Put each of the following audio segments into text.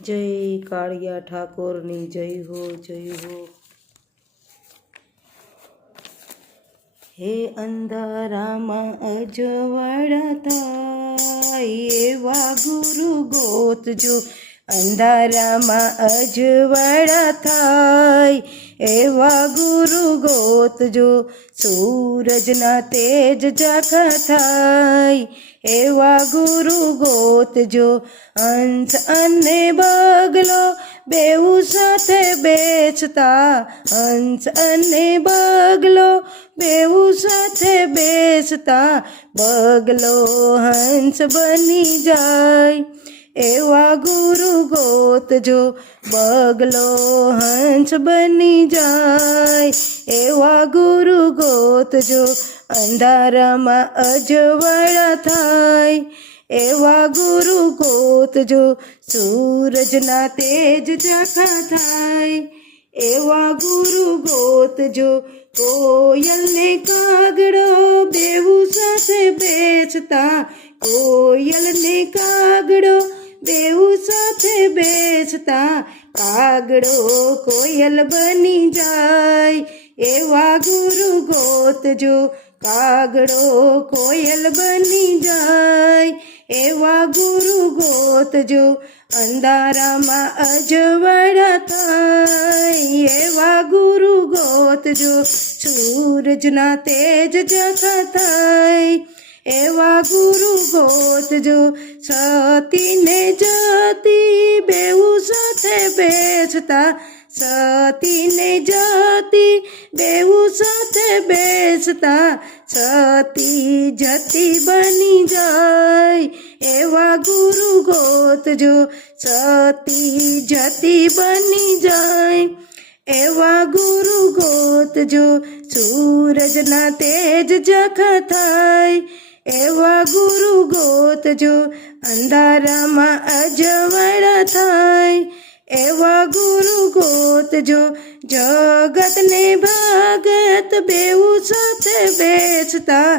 જય કાળિયા ઠાકોરની જય હો જય હો। હે અંધારામાં અજવાળા થાય એવા ગુરુ ગોતજો, અંધારામાં અજવાળા થાય એવા ગુરુ ગોતજો, સૂરજના તેજ ઝાંખા થાય એવા ગુરુ ગોતજો, હંસ અને બગલો બેઉ સાથે બેસતા, હંસ અને બગલો બેઉ સાથે બેસતા, બગલો હંસ બની જાય એવા ગુરુ ગોતજો, બગલો હંસ બની જાય એવા ગુરુ ગોતજો, અંધારામાં અજવાળા થાય એવા ગુરુ ગોતજો, સૂરજના તેજ ઝાંખા થાય એવા ગુરુ ગોતજો, કોયલ ને કાગડો બેઉ સાથે બેસતા, કોયલ ને કાગડો બેઉ સાથે બેસતા, કાગડો કોયલ બની જાય એવા ગુરુ ગોતજો, કાગડો કોયલ બની જાય એવા ગુરુ ગોતજો, અંધારામાં અજવાળા થાય એવા ગુરુ ગોતજો, સૂરજના તેજ ઝાંખા થાય એવા ગુરુ ગોતજો, સતી ને જતી બેઉ સાથે બેસતા, સતી ને જતી બેઉ સાથે બેસતા, સતી જતી બની જાય એવા ગુરુ ગોતજો, સતી જતી બની જાય એવા ગુરુ ગોતજો, સૂરજના તેજ ઝાંખા થાય એવા ગુરુ ગોતજો, અંધારામાં અજવાળા થાય એવા ગુરુ ગોતજો, જગતને ભગત બેઉ સાથે બેસતા,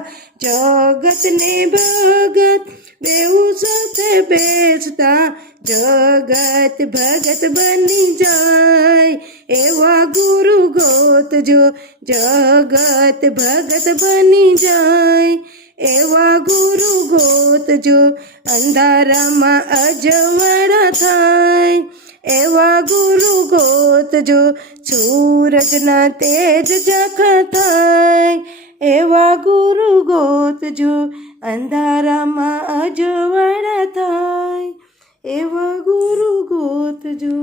જગતને ભગત બેઉ સાથે બેસતા, જગત ભગત બની જાય એવા ગુરુ ગોતજો, જગત ભગત બની જાય એવા ગુરુ ગોતજો, અંધારામાં અજવાળા થાય એવા ગુરુ ગોતજો, સૂરજના તેજ ઝાંખા થાય એવા ગુરુ ગોતજો, અંધારામાં અજવાળા થાય એવા ગુરુ ગોતજો।